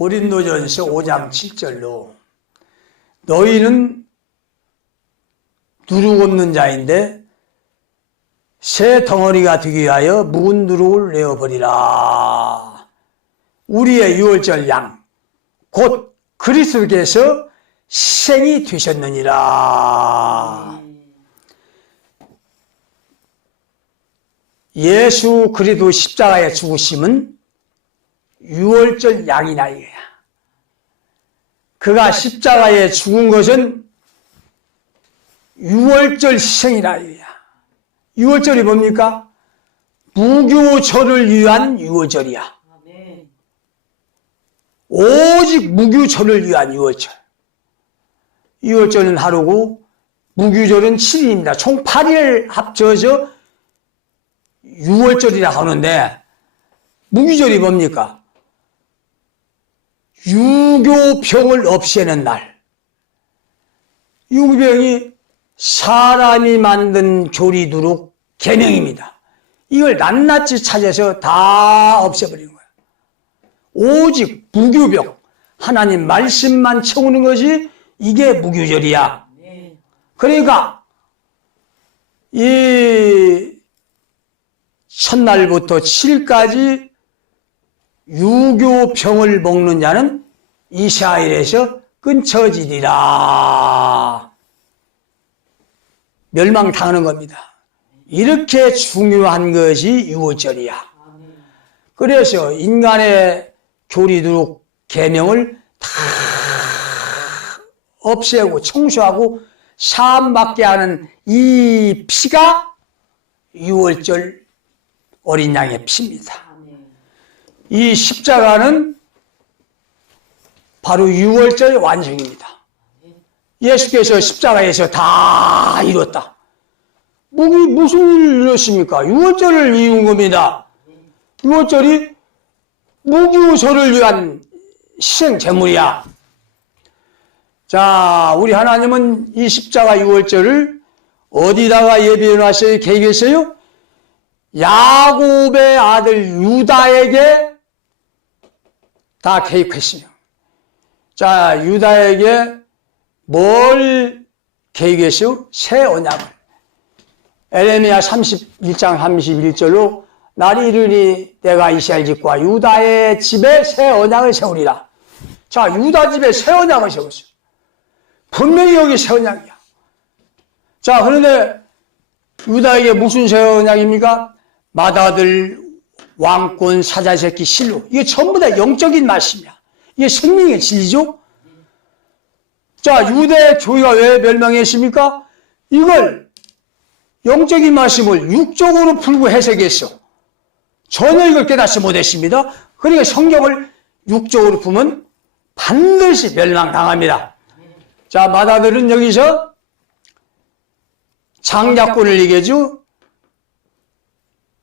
고린도전서 5장 7절로 너희는 누룩 없는 자인데 새 덩어리가 되기 위하여 묵은 누룩을 내어버리라. 우리의 유월절 양 곧 그리스도께서 희생이 되셨느니라. 예수 그리스도 십자가의 죽으심은 유월절 양이다 이거야. 그가 십자가에 죽은 것은 유월절 희생이다 이거야. 유월절이 뭡니까? 무교절을 위한 유월절이야. 오직 무교절을 위한 유월절. 유월절은 하루고 무교절은 7일입니다. 총 8일 합쳐서 유월절이라 하는데 무교절이 뭡니까? 유교병을 없애는 날. 유교병이 사람이 만든 교리두룩 계명입니다. 이걸 낱낱이 찾아서 다 없애버리는 거예요. 오직 무교병, 하나님 말씀만 채우는 것이 이게 무교절이야. 그러니까 이 첫날부터 7일까지 유교병을 먹는 자는 이스라엘에서 끊쳐지리라. 멸망당하는 겁니다. 이렇게 중요한 것이 유월절이야. 그래서 인간의 교리두룩 계명을 다 없애고 청소하고 사함받게 하는 이 피가 유월절 어린 양의 피입니다. 이 십자가는 바로 유월절 완성입니다. 예수께서 십자가에서 다 이뤘다. 무슨 일을 이뤘습니까? 유월절을 이룬 겁니다. 유월절이 무교절을 위한 희생 제물이야. 자, 우리 하나님은 이 십자가 유월절을 어디다가 예비해 놨어요? 계획했어요? 야곱의 아들 유다에게 다 계획했어요. 자, 유다에게 뭘 계획했어요? 새 언약을. 에레미야 31장 31절로 날이 이르니 내가 이스라엘 집과 유다의 집에 새 언약을 세우리라. 자, 유다 집에 새 언약을 세웠어요. 분명히 여기 새 언약이야. 자, 그런데 유다에게 무슨 새 언약입니까? 맏아들, 왕권, 사자새끼, 실로. 이게 전부 다 영적인 말씀이야. 이게 생명의 진리죠? 자, 유대 교회가 왜 멸망했습니까? 이걸 영적인 말씀을 육적으로 풀고 해석했어. 전혀 이걸 깨닫지 못했습니다. 그러니까 성경을 육적으로 풀면 반드시 멸망당합니다. 자, 맏아들은 여기서 장자권을 얘기하죠.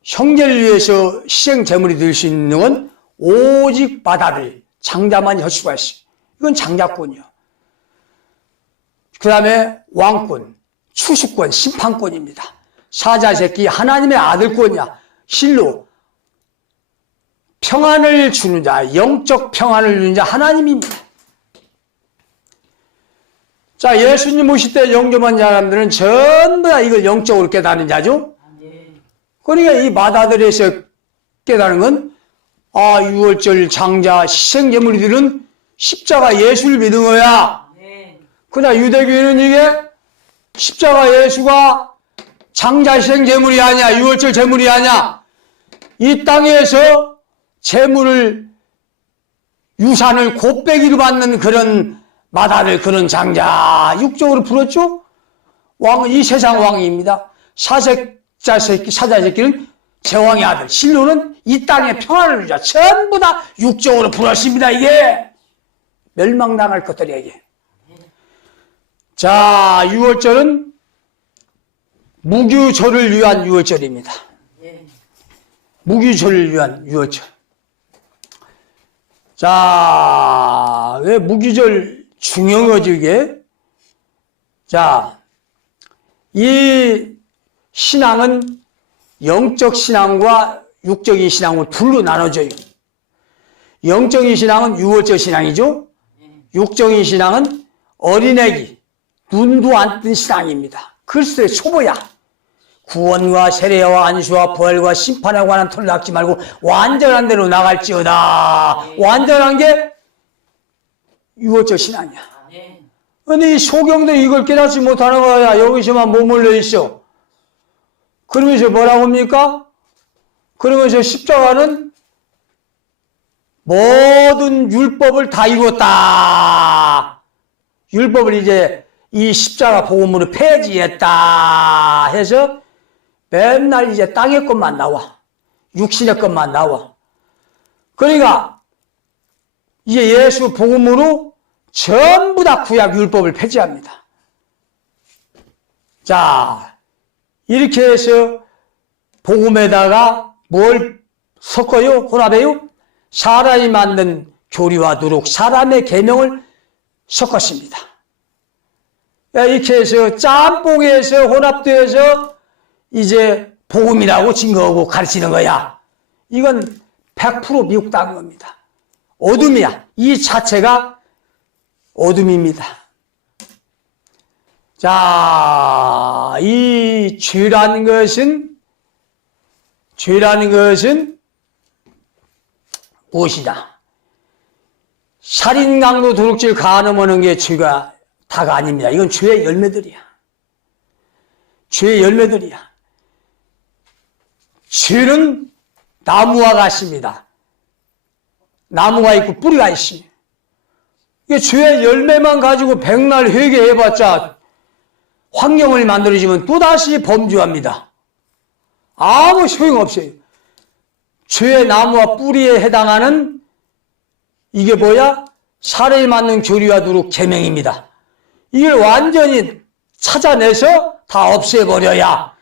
형제를 위해서 희생 제물이 될 수 있는 건 오직 맏아들, 장자만 할 수가 있어요. 이건 장자권이요. 그 다음에 왕권, 추수권, 심판권입니다. 사자새끼, 하나님의 아들권이야. 실로 평안을 주는 자, 영적 평안을 주는 자 하나님입니다. 자, 예수님 오실 때 영접한 사람들은 전부 다 이걸 영적으로 깨닫는 자죠. 그러니까 이 맏아들에서 깨닫는 건 유월절 장자 희생제물이들은 십자가 예수를 믿은 거야. 그러나 유대교회는 이게 십자가 예수가 장자 희생제물이 아니야. 유월절 제물이 아니야. 이 땅에서 제물을 유산을 곱빼기로 받는 그런 맏아들, 그런 장자 육적으로 풀었죠. 왕은 이 세상 왕입니다. 사자새끼는 제왕의 아들, 실로는 이 땅의 평안을 주자. 전부 다 육적으로 풀었습니다. 이게 멸망당할 것들이야 이게. 자, 유월절은 무교절을 위한 유월절입니다. 무교절을 위한 유월절. 자, 왜 무교절 중요한 거죠, 이게? 자, 이 신앙은 영적 신앙과 육적인 신앙을 둘로 나눠져요. 영적인 신앙은 유월절 신앙이죠. 육적인 신앙은 어린애기, 눈도 안 뜬 신앙입니다. 그리스도의 초보야. 구원과 세례와 안수와 부활과 심판에 관한 틀을 낚지 말고 완전한 대로 나갈지어다. 완전한 게 유월절 신앙이야. 근데 이 소경도 이걸 깨닫지 못하는 거야. 여기서만 머물러 있어. 그러면서 뭐라고 합니까? 그러면서 십자가는 모든 율법을 다 이루었다. 율법을 이제 이 십자가 복음으로 폐지했다 해서 맨날 이제 땅의 것만 나와. 육신의 것만 나와. 그러니까 이제 예수 복음으로 전부 다 구약 율법을 폐지합니다. 자, 이렇게 해서 복음에다가 뭘 섞어요? 혼합해요? 사람이 만든 교리와 누룩, 사람의 계명을 섞었습니다. 이렇게 해서 짬뽕에서 혼합되어서 이제 복음이라고 증거하고 가르치는 거야. 이건 100% 미국 땅인 겁니다. 어둠이야. 이 자체가 어둠입니다. 자, 이 죄라는 것은 무엇이냐? 살인, 강도, 도둑질, 간음하는 게 죄가 다가 아닙니다. 이건 죄의 열매들이야. 죄의 열매들이야. 죄는 나무와 같습니다. 나무가 있고 뿌리가 있어요. 이게 죄의 열매만 가지고 백날 회개해봤자 환경을 만들어주면 또다시 범죄합니다. 아무 소용없어요. 죄의 나무와 뿌리에 해당하는 이게 뭐야? 살을 맞는 교리와 누룩 계명입니다. 이걸 완전히 찾아내서 다 없애버려야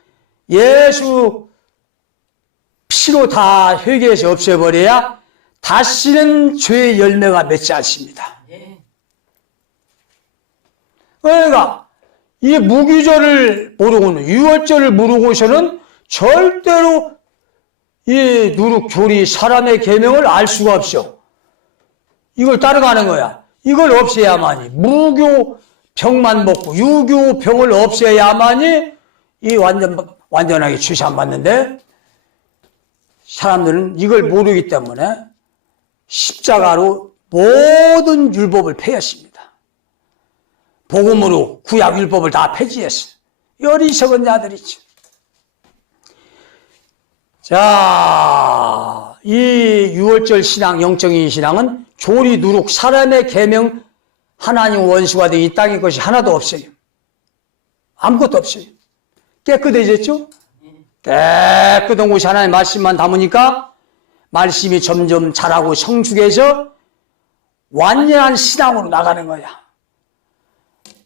예수 피로 다 회개해서 없애버려야 다시는 죄의 열매가 맺지 않습니다. 그러니까 이 무기절을 모르고는 유월절을 모르고서는 절대로 이 누룩 교리 사람의 계명을 알 수가 없어. 이걸 따라가는 거야. 이걸 없애야만이 무교 병만 먹고 유교 병을 없애야만이 이 완전하게 취산받는데 사람들은 이걸 모르기 때문에 십자가로 모든 율법을 폐했습니다. 복음으로 구약 율법을 다 폐지했어. 어리석은 자들이죠. 자, 이 유월절 신앙, 영적인 신앙은 교리, 누룩, 사람의 계명, 하나님 원수가 된 이 땅의 것이 하나도 없어요. 아무것도 없어요. 깨끗해졌죠? 깨끗한 곳이 하나님의 말씀만 담으니까 말씀이 점점 자라고 성숙해서 완전한 신앙으로 나가는 거야.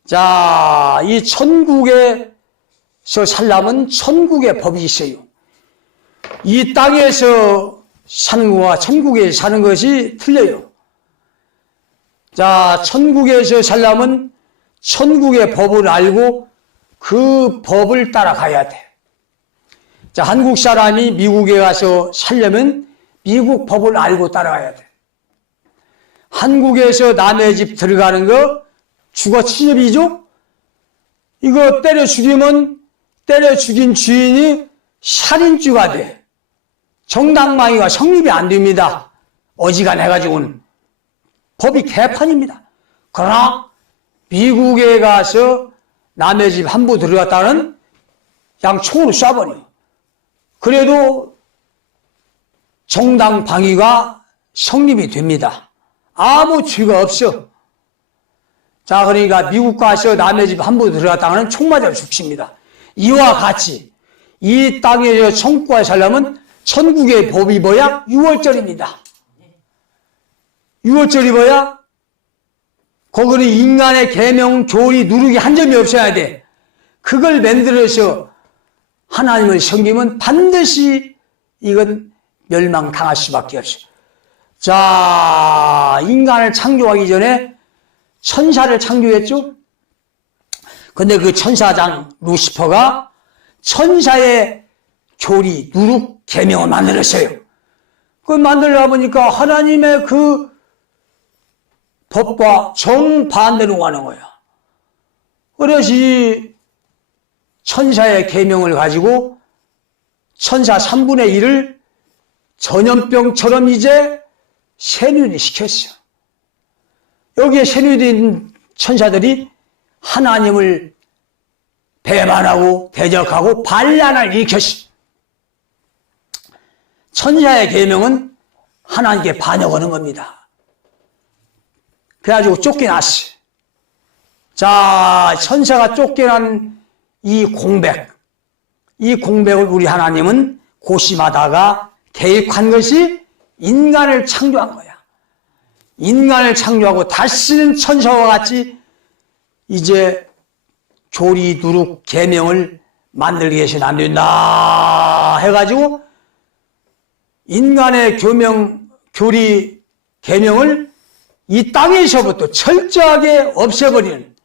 자, 이 천국에서 살려면 천국의 법이 있어요. 이 땅에서 사는 것과 천국에 사는 것이 틀려요. 자, 천국에서 살려면 천국의 법을 알고 그 법을 따라가야 돼. 자, 한국 사람이 미국에 가서 살려면 미국 법을 알고 따라가야 돼. 한국에서 남의 집 들어가는 거 주거 침입이죠? 이거 때려 죽이면 때려 죽인 주인이 살인죄가 돼. 정당방위가 성립이 안 됩니다. 어지간해가지고는. 법이 개판입니다. 그러나 미국에 가서 남의 집 함부로 들어갔다는 그냥 총으로 쏴버려. 그래도 정당방위가 성립이 됩니다. 아무 죄가 없어. 자, 그러니까 미국 가서 남의 집 함부로 들어갔다가는 총 맞아 죽습니다. 이와 같이 이 땅에서 천국에 살려면 천국의 법이 뭐야? 유월절입니다. 유월절이 뭐야? 거기는 인간의 계명, 교리, 누룩이 한 점이 없어야 돼. 그걸 만들어서 하나님을 섬기면 반드시 이건 멸망당할 수밖에 없어. 자, 인간을 창조하기 전에 천사를 창조했죠? 근데 그 천사장 루시퍼가 천사의 교리, 누룩, 계명을 만들었어요. 그 만들다 보니까 하나님의 그 법과 정반대로 가는 거야. 그래서 이 천사의 계명을 가지고 천사 3분의 1을 전염병처럼 이제 세뇌시켰어. 여기에 세뇌된 천사들이 하나님을 배반하고 대적하고 반란을 일으켰어. 천사의 계명은 하나님께 반역하는 겁니다. 그래가지고 쫓겨났어. 자, 천사가 쫓겨난 이 공백을 우리 하나님은 고심하다가 계획한 것이 인간을 창조한 거야. 인간을 창조하고 다시는 천사와 같이 이제 조리, 누룩, 계명을 만들게 해서는 안 된다 해가지고 인간의 교리, 계명을 이 땅에서부터 철저하게 없애버리는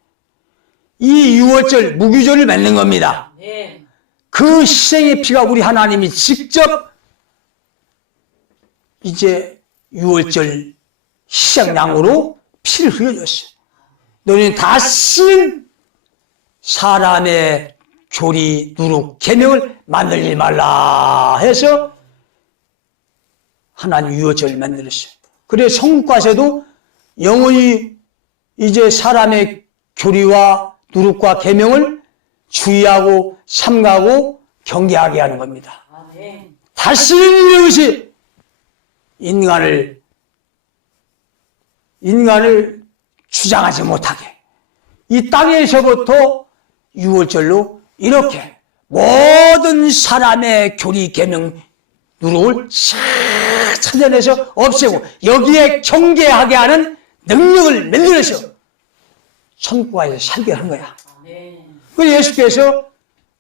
이 유월절, 무교절을 맺는 겁니다. 네. 그 희생의 피가 우리 하나님이 직접 이제 유월절 희생양으로 피를 흘려줬어요. 너희는 다시는 사람의 조리, 누룩, 계명을 만들지 말라 해서 하나님 유월절을 만들었어요. 그래서 천국 가서도 영원히 이제 사람의 교리와 누룩과 계명을 주의하고 삼가고 경계하게 하는 겁니다. 아멘. 다시는 이것이 인간을 주장하지 못하게 이 땅에서부터 유월절로 이렇게 모든 사람의 교리, 계명, 누룩을 싹 찾아내서 없애고 여기에 경계하게 하는 능력을 만들어서 천국에서 살게 하는 거야. 아멘. 그래서 예수께서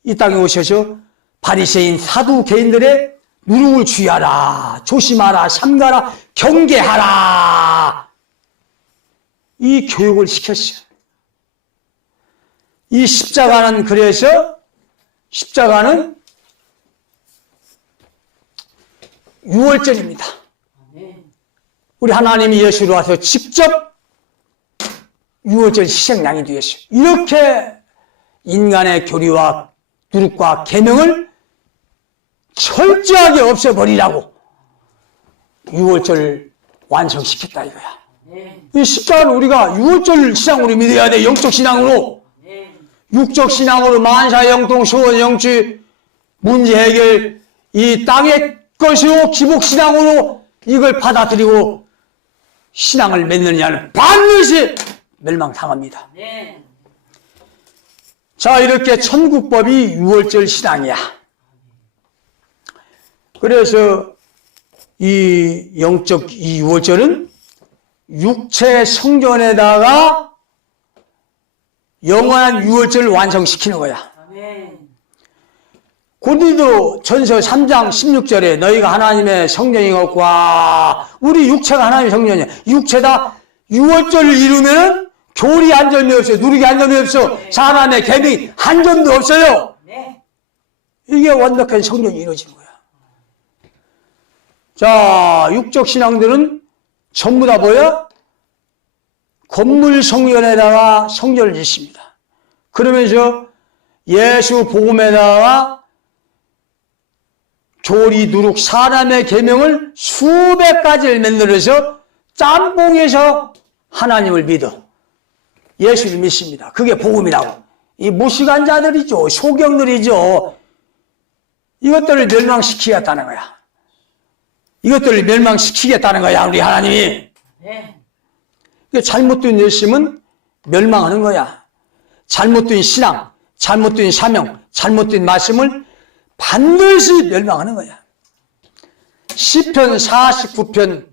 이 땅에 오셔서 바리새인 사두개인들의 누룩을 주의하라, 조심하라, 삼가라, 경계하라 이 교육을 시켰어요. 이 십자가는 그래서 십자가는 유월절입니다. 아멘. 우리 하나님이 예수로 와서 직접 유월절 희생양이 되었어요. 이렇게 인간의 교리와 누룩과 계명을 철저하게 없애버리라고 유월절을 완성시켰다 이거야. 아멘. 이 십자가는 우리가 유월절 신앙으로 믿어야 돼. 영적 신앙으로. 아멘. 육적 신앙으로 만사 영통 소원 영취 문제 해결 이 땅의 것이요 기복 신앙으로 이걸 받아들이고 신앙을 맺느냐는 반드시 멸망당합니다. 아멘. 자, 이렇게 천국법이 유월절 신앙이야. 그래서 이 영적 이 유월절은 육체 성전에다가 영원한 유월절을 완성시키는 거야. 아멘. 고린도 전서 3장 16절에 너희가 하나님의 성전이었고 우리 육체가 하나님의 성전이야. 육체다 유월절을 이루면은 교리 한 점이 없어요. 누룩이 한 점이 없어. 사람의 계명이 한 점도 없어요. 네. 이게 완벽한 성전이 이루어지는 거야. 자, 육적 신앙들은 전부 다 뭐야? 건물 성전에다가 성전을 짓습니다. 그러면서 예수 복음에다가 조리, 누룩, 사람의 계명을 수백 가지를 만들어서 짬뽕해서 하나님을 믿어. 예수를 믿습니다. 그게 복음이라고. 이 무시간자들이죠. 소경들이죠. 이것들을 멸망시키겠다는 거야. 이것들을 멸망시키겠다는 거야, 우리 하나님이. 네. 잘못된 열심은 멸망하는 거야. 잘못된 신앙, 잘못된 사명, 잘못된 말씀을 반드시 멸망하는 거야. 시편 49편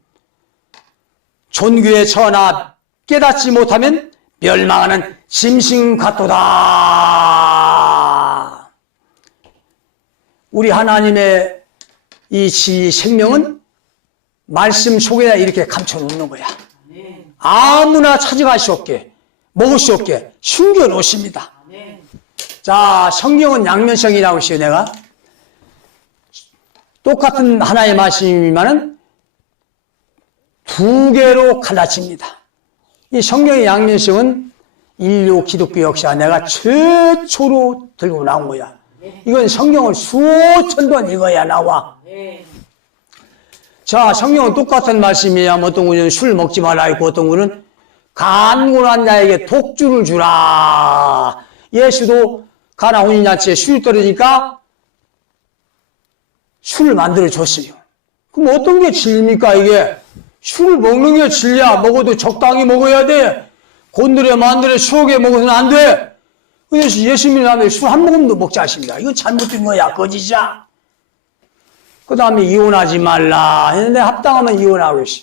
존귀의 전하 깨닫지 못하면 멸망하는 짐승 같도다. 우리 하나님의 이 생명은 말씀 속에다 이렇게 감춰놓는 거야. 아멘. 아무나 찾아갈 수 없게, 먹을 수 없게 숨겨놓습니다. 아멘. 자, 성경은 양면성이라고 했어요, 내가. 똑같은 하나의 말씀이지만은 두 개로 갈라집니다. 이 성경의 양면성은 인류 기독교 역사 내가 최초로 들고 나온 거야. 이건 성경을 수천 번 읽어야 나와. 자, 성경은 똑같은 말씀이야. 어떤 거는 술 먹지 말라 했고, 어떤 거는 간곤한 자에게 독주를 주라. 예수도 가나 혼인잔치에 술이 떨어지니까 술을 만들어 줬어요. 그럼 어떤 게 진리입니까, 이게? 술을 먹는 게 진리야. 먹어도 적당히 먹어야 돼. 곤드레 만드레 추억에 먹어서는 안 돼. 그래서 예수님이 나면 술 한 모금도 먹지 않습니다. 이건 잘못된 거야, 거짓이야. 그 다음에 이혼하지 말라 했는데 합당하면 이혼하고 있어.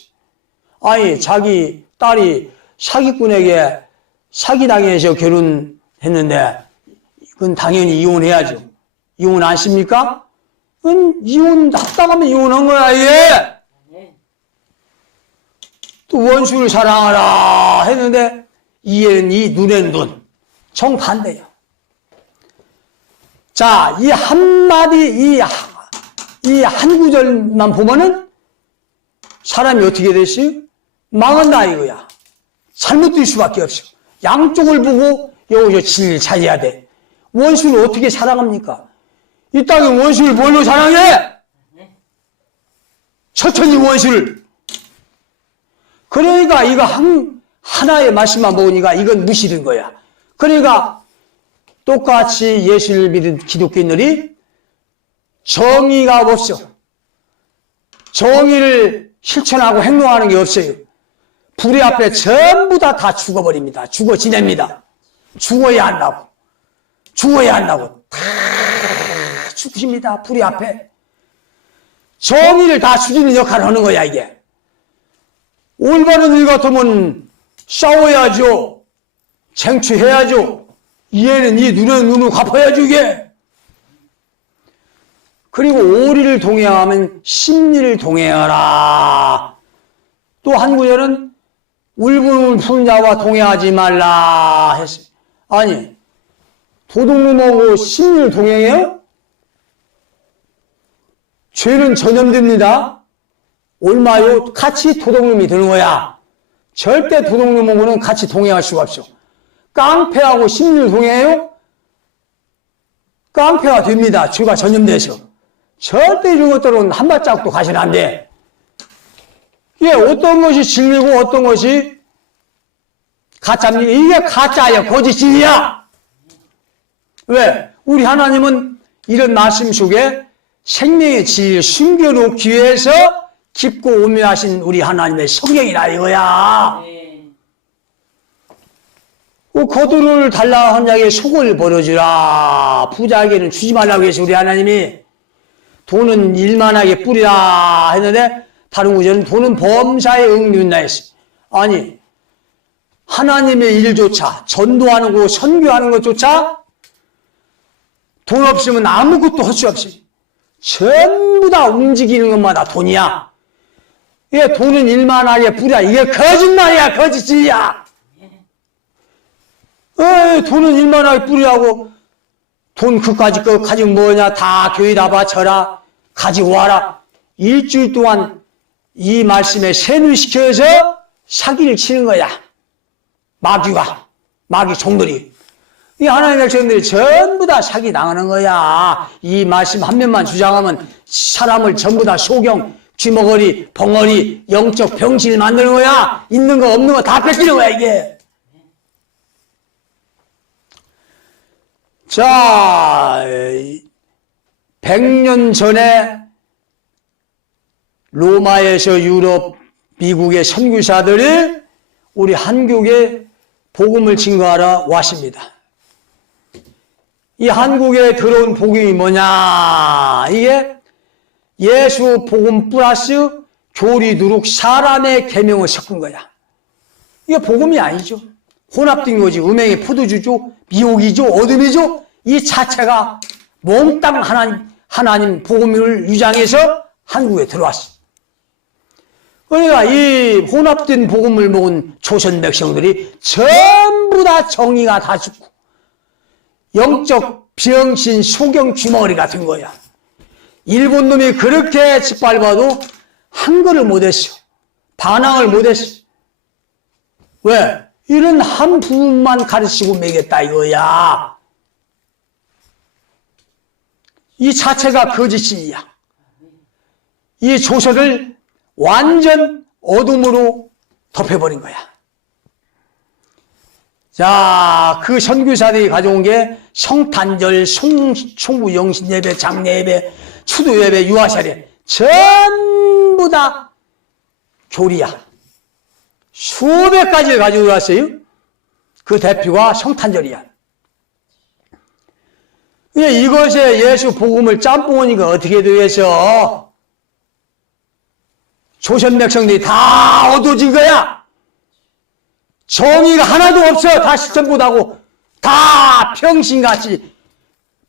아니, 자기 딸이 사기꾼에게 사기당해서 결혼했는데 그건 당연히 이혼해야죠. 이혼 안 씁니까? 그건 이혼, 합당하면 이혼한 거야, 이게. 또 원수를 사랑하라 했는데 이에는 이, 눈에는 눈. 정반대야. 자, 이 한마디, 이 한 구절만 보면은 사람이 어떻게 됐어요? 망한다 이거야. 잘못될 수밖에 없어. 양쪽을 보고 여기서 진리를 찾아야 돼. 원수를 어떻게 사랑합니까? 이 땅에 원수를 뭘로 사랑해? 처천이 원수를. 그러니까 이거 하나의 말씀만 보니까 이건 무시된 거야. 그러니까 똑같이 예수를 믿은 기독교인들이 정의가 없어. 정의를 실천하고 행동하는 게 없어요. 불의 앞에 전부 다 죽어버립니다. 죽어 지냅니다. 죽어야 한다고. 죽어야 한다고. 다 죽습니다. 불의 앞에. 정의를 다 죽이는 역할을 하는 거야, 이게. 올바른 일 같으면 싸워야죠. 쟁취해야죠. 이에는 이 눈에는 눈을 갚아야죠, 이게. 그리고 오리를 동행하면 심리를 동행하라. 또 한 구절은 울분을 푼 자와 동행하지 말라 했어요. 아니, 도둑놈하고 심리를 동행해요? 죄는 전염됩니다. 얼마요? 같이 도둑놈이 되는 거야. 절대 도둑놈하고는 같이 동행할 수가 없어. 깡패하고 심리를 동행해요? 깡패가 됩니다. 죄가 전염돼서. 절대 이런 것들은 한 발짝도 가시면 안 돼. 이게 어떤 것이 진리고 어떤 것이 가짜입니까? 이게 가짜야. 거짓이야. 왜? 우리 하나님은 이런 말씀 속에 생명의 진리를 숨겨놓기 위해서 깊고 오묘하신 우리 하나님의 성경이라 이거야. 거두를 달라 한 자에게 속을 버려주라. 부자에게는 주지 말라고 해서 우리 하나님이 돈은 일만하게 뿌리라 했는데 다른 구절은 돈은 범사에 응윤다 했어. 아니, 하나님의 일조차, 전도하는 거, 선교하는 것조차 돈 없으면 아무것도 할 수 없어. 전부 다 움직이는 것마다 돈이야. 이게 돈은 일만하게 뿌리라. 이게 거짓말이야, 거짓이야. 돈은 일만하게 뿌리라고 돈 그까짓 거 가지고 뭐냐, 다 교회다 바쳐라, 가지고 와라. 일주일 동안 이 말씀에 세뇌시켜서 사기를 치는 거야. 마귀 종들이. 이 하나님의 백성들이 전부 다 사기 당하는 거야. 이 말씀 한 면만 주장하면 사람을 전부 다 소경, 쥐머거리, 벙어리, 영적 병신을 만드는 거야. 있는 거 없는 거 다 뺏기는 거야, 이게. 자, 100년 전에 로마에서 유럽, 미국의 선교사들이 우리 한국에 복음을 증거하러 왔습니다. 이 한국에 들어온 복음이 뭐냐? 이게 예수 복음 플러스 교리 누룩 사람의 계명을 섞은 거야. 이게 복음이 아니죠. 혼합된 거지. 음행의 포도주죠, 미혹이죠, 어둠이죠. 이 자체가 몽땅 하나님 복음을 유장해서 한국에 들어왔어. 그러니까 이 혼합된 복음을 먹은 조선 백성들이 전부 다 정의가 다 죽고 영적 병신 소경 쥐머리가 된 거야. 일본 놈이 그렇게 짓밟아도 한글을 못했어. 반항을 못했어. 왜? 이런 한 부분만 가르치고 매겠다 이거야. 이 자체가 거짓이야. 이 조서를 완전 어둠으로 덮여버린 거야. 자, 그 선교사들이 가져온 게 성탄절, 총구 영신예배, 장례예배, 추도예배, 유아세례 전부 다 교리야. 수백 가지를 가지고 왔어요. 그 대표가 성탄절이야. 이것에 예수 복음을 짬뽕하니까 어떻게 되겠어? 조선 백성들이 다 어두워진 거야. 정의가 하나도 없어. 다 시점 못하고 다 평신같이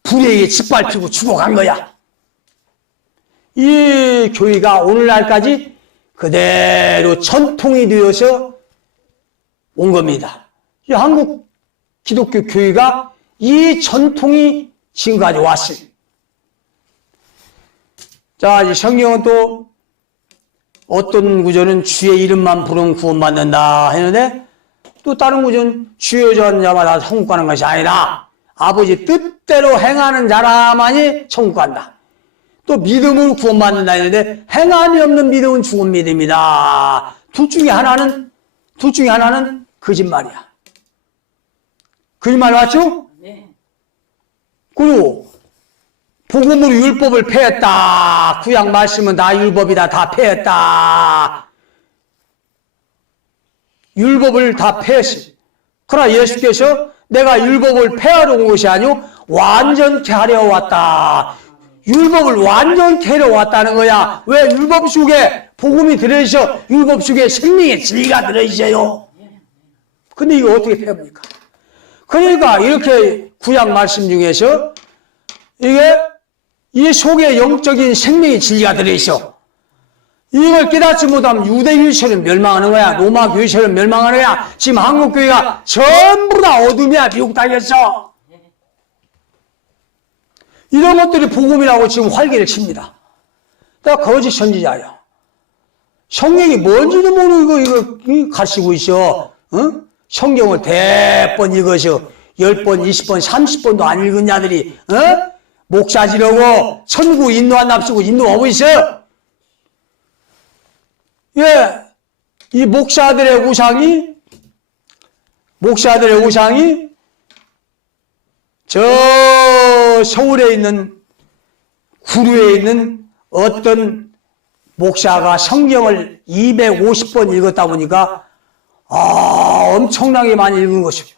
불의에 짓밟히고 죽어간 거야. 이 교회가 오늘날까지 그대로 전통이 되어서 온 겁니다. 이 한국 기독교 교회가 이 전통이 지금까지 왔어요. 자, 이제 성경은 또 어떤 구절은 주의 이름만 부르면 구원받는다 했는데 또 다른 구절은 주의 전한 자마다 천국 가는 것이 아니라 아버지 뜻대로 행하는 자라만이 천국 간다. 또 믿음으로 구원받는다 했는데 행함이 없는 믿음은 죽은 믿음이다. 둘 중에 하나는 거짓말이야. 거짓말 맞죠? 네. 그리고 복음으로 율법을 폐했다. 구약 말씀은 다 율법이다. 다 폐했다. 율법을 다 폐했어요. 그러나 예수께서 내가 율법을 폐하러 온 것이 아니오 완전케 하려 왔다. 율법을 완전케 하려 왔다는 거야. 왜? 율법 속에 복음이 들어있어. 율법 속에 생명의 진리가 들어있어요. 근데 이거 어떻게 폐합니까? 그러니까 이렇게 구약 말씀 중에서 이게 이 속에 영적인 생명의 진리가 들어있어. 이걸 깨닫지 못하면 유대교회처럼 멸망하는 거야. 로마 교회처럼 멸망하는 거야. 지금 한국 교회가 전부 다 어둠이야. 미국 당했어. 이런 것들이 복음이라고 지금 활개를 칩니다. 다 거짓 선지자야. 성경이 뭔지도 모르고 이거 가르치고 있어. 어? 성경을 대번 읽어서 10번, 20번, 30번도 안 읽은 자들이 어? 목사지려고 천국 인도 안 앞서고 인도하고 있어. 예, 이 목사들의 우상이 저 서울에 있는 구류에 있는 어떤 목사가 성경을 250번 읽었다 보니까 엄청나게 많이 읽은 것이죠.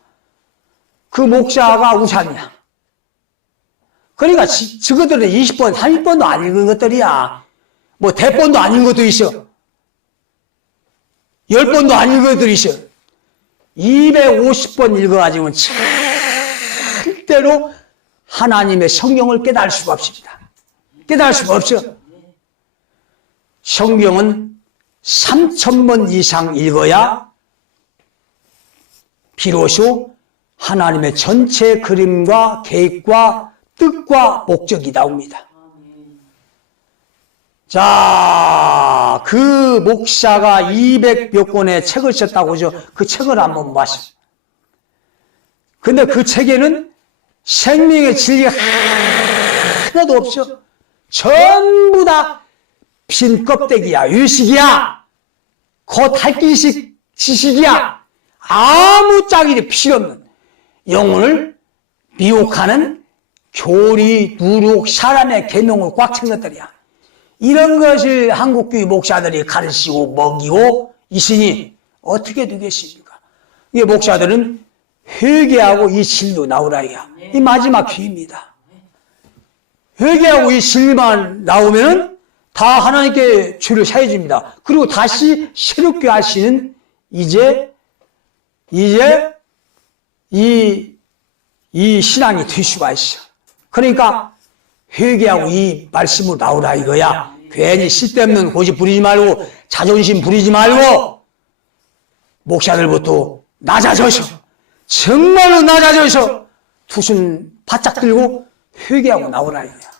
그 목사가 우상이야. 그러니까 저것들은 20번, 30번도 안 읽은 것들이야. 뭐 대번도 안 읽은 것도 있어. 10번도 안 읽은 것들이 있어. 250번 읽어가지고는 절대로 하나님의 성경을 깨달을 수가 없습니다. 깨달을 수가 없어. 성경은 3000번 이상 읽어야 비로소 하나님의 전체 그림과 계획과 뜻과 목적이 나옵니다. 자, 그 목사가 200몇 권의 책을 썼다고 하죠. 그 책을 한번 봤어요. 근데 그 책에는 생명의 진리가 하나도 없어. 전부 다 빈 껍데기야, 유식이야, 겉핥기식 지식이야. 아무 짝이 필요 없는 영혼을 미혹하는 교리, 누룩, 사람의 계명을 꽉 찬 것들이야. 이런 것을 한국교회 목사들이 가르치고 먹이고 있으니 어떻게 되겠습니까? 이 목사들은 회개하고 이 진리로 나오라 이야. 이 마지막 기회입니다. 회개하고 이 진리만 나오면은 다 하나님께 죄를 사해줍니다. 그리고 다시 새롭게 하시는 이제 이 신앙이 될 수가 있어. 그러니까 회개하고 이 말씀으로 나오라 이거야. 괜히 쓸데없는 고집 부리지 말고 자존심 부리지 말고 목사들부터 낮아져서 정말로 낮아져서 두 손 바짝 들고 회개하고 나오라 이거야.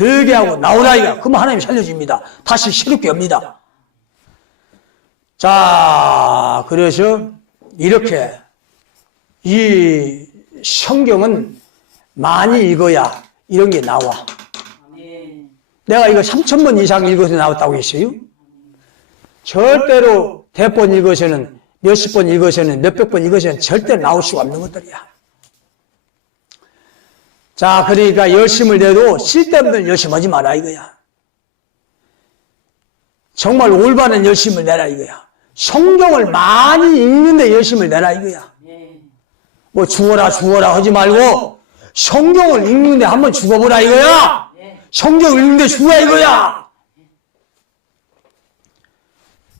회개하고 나오라 이거야. 그러면 하나님 살려줍니다. 다시 새롭게 엽니다. 자, 그래서 이렇게 이 성경은 많이 읽어야 이런 게 나와. 내가 이거 3,000번 이상 읽어서 나왔다고 했어요. 절대로 대번 읽어서는, 몇십 번 읽어서는, 몇백 번 읽어서는 절대 나올 수가 없는 것들이야. 자, 그러니까 열심을 내도 쓸데없는 열심하지 마라 이거야. 정말 올바른 열심을 내라 이거야. 성경을 많이 읽는데 열심을 내라 이거야. 뭐 죽어라 하지 말고 성경을 읽는데 한번 죽어보라 이거야. 성경을 읽는데 죽어야 이거야.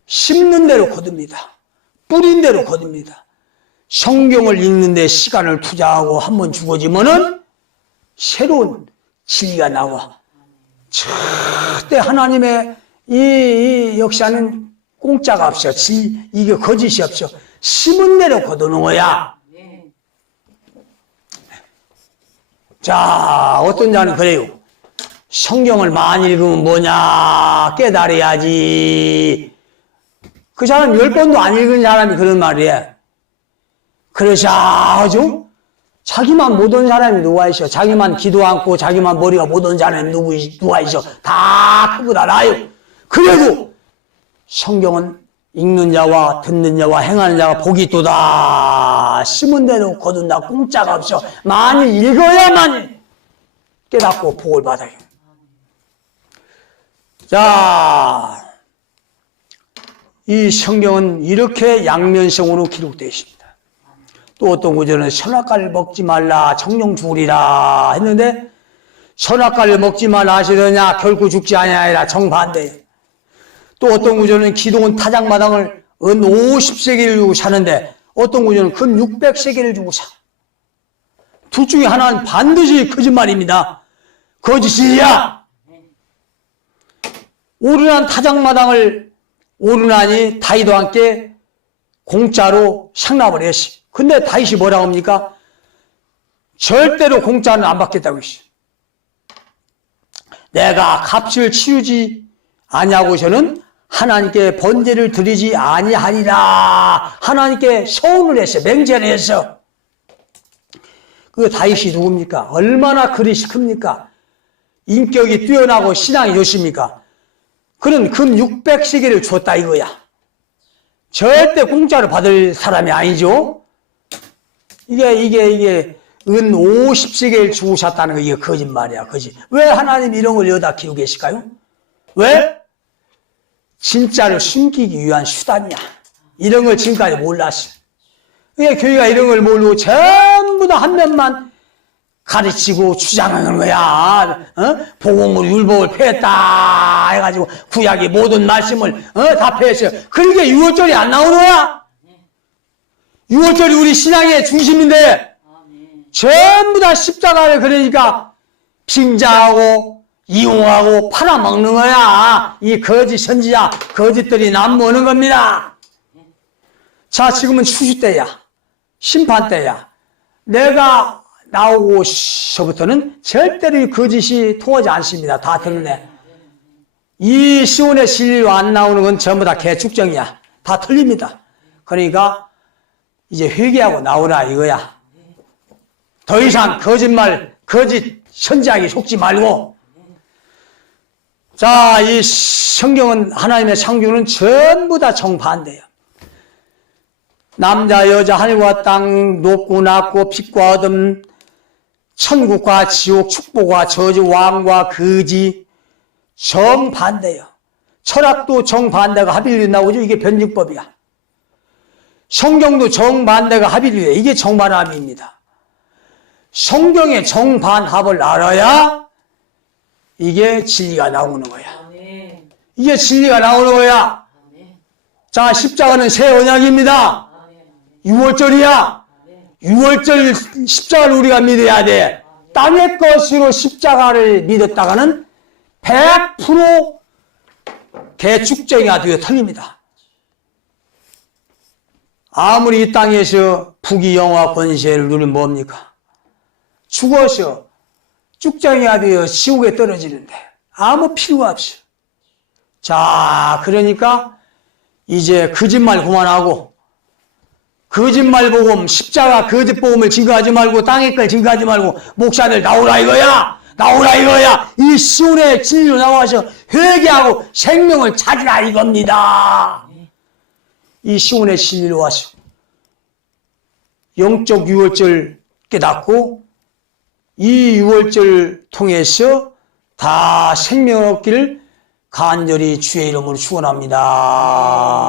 심는 대로 거둡니다. 뿌린 대로 거둡니다. 성경을 읽는데 시간을 투자하고 한번 죽어지면은 새로운 진리가 나와. 절대 하나님의 이 역사는 공짜가 없어. 이게 거짓이 없어. 심은 대로 거두는 거야. 자, 어떤 자는 그래요. 성경을 많이 읽으면 뭐냐? 깨달아야지. 그 사람 10번도 안 읽은 사람이 그런 말이에요. 그러셔 하죠? 자기만 못 온 사람이 누가 있어? 자기만 기도 않고 자기만 머리가 못 온 사람이 누가 있어? 다 그보다 나아요. 그래도 성경은 읽는 자와 듣는 자와 행하는 자가 복이 있도다. 심은 대로 거둔다. 공짜가 없어. 많이 읽어야만 깨닫고 복을 받아요. 자, 이 성경은 이렇게 양면성으로 기록되어 있습니다. 또 어떤 구절은 선악과를 먹지 말라 청령 죽으리라 했는데 선악과를 먹지 말라 하시더냐 결코 죽지 아니하리라 정반대예요. 또 어떤 구절은 기동은 타작마당을 은 50세계를 주고 사는데 어떤 구절은 금 600세계를 주고 사. 둘 중에 하나는 반드시 거짓말입니다. 거짓이야. 오르난 타작마당을 오르나니 다윗과 함께 공짜로 상납을 했어. 근데 다윗이 뭐라고 합니까? 절대로 공짜는 안 받겠다고 했어. 내가 값을 치르지 아니하고서는 하나님께 번제를 드리지 아니하리라. 하나님께 서운을 했어. 맹세를 했어. 그 다윗이 누굽니까? 얼마나 그릇이 큽니까? 인격이 뛰어나고 신앙이 좋습니까? 그는 금 600세계를 줬다 이거야. 절대 공짜로 받을 사람이 아니죠. 이게 은 50세계를 주고 샀다는 거 이게 거짓말이야. 거짓. 왜 하나님 이런 걸 여기다 키우고 계실까요? 왜? 진짜를 숨기기 위한 수단이야. 이런 걸 지금까지 몰랐어. 그러니까 교회가 이런 걸 모르고 전부 다 한 면만 가르치고 주장하는 거야. 복음으로 율법을 폐했다 해가지고 구약의 모든 말씀을 다 폐했어요. 그러니까 6월절이 안 나오는 거야. 6월절이 우리 신앙의 중심인데 전부 다 십자가를 그러니까 빙자하고 이용하고 팔아먹는 거야. 이 거짓 선지자 거짓들이 남모는 겁니다. 자, 지금은 추수 때야. 심판 때야. 내가 나오고서부터는 절대로 이 거짓이 통하지 않습니다. 다 틀리네. 이 시온의 진리로 안 나오는 건 전부 다 개축정이야. 다 틀립니다. 그러니까 이제 회개하고 나오라 이거야. 더 이상 거짓말, 거짓 선지자에게 속지 말고. 자, 이 성경은 하나님의 창조는 전부 다 정반대예요. 남자, 여자, 하늘과 땅, 높고 낮고 빛과 어둠, 천국과 지옥, 축복과 저주, 왕과 거지 정반대예요. 철학도 정반대가 합일이 나오죠. 이게 변증법이야. 성경도 정반대가 합일이에요. 이게 정반합입니다. 성경의 정반합을 알아야 이게 진리가 나오는 거야. 이게 진리가 나오는 거야. 자, 십자가는 새 언약입니다. 6월절이야. 6월절 십자가를 우리가 믿어야 돼. 땅의 것으로 십자가를 믿었다가는 100% 개축정이가 되어 틀립니다. 아무리 이 땅에서 부귀영화 권세를 누리면 뭡니까? 죽어서 쭉정이가 되어 지옥에 떨어지는데 아무 필요가 없어. 자, 그러니까 이제 거짓말 그만하고 거짓말 복음, 십자가 거짓 복음을 증거하지 말고 땅의 걸 증거하지 말고 목사들 나오라 이거야! 나오라 이거야! 이 시온의 진리로 나와서 회개하고 생명을 찾으라 이겁니다. 이 시온의 진리로 와서 영적 유월절 깨닫고 이 유월절 통해서 다 생명을 얻기를 간절히 주의 이름으로 축원합니다.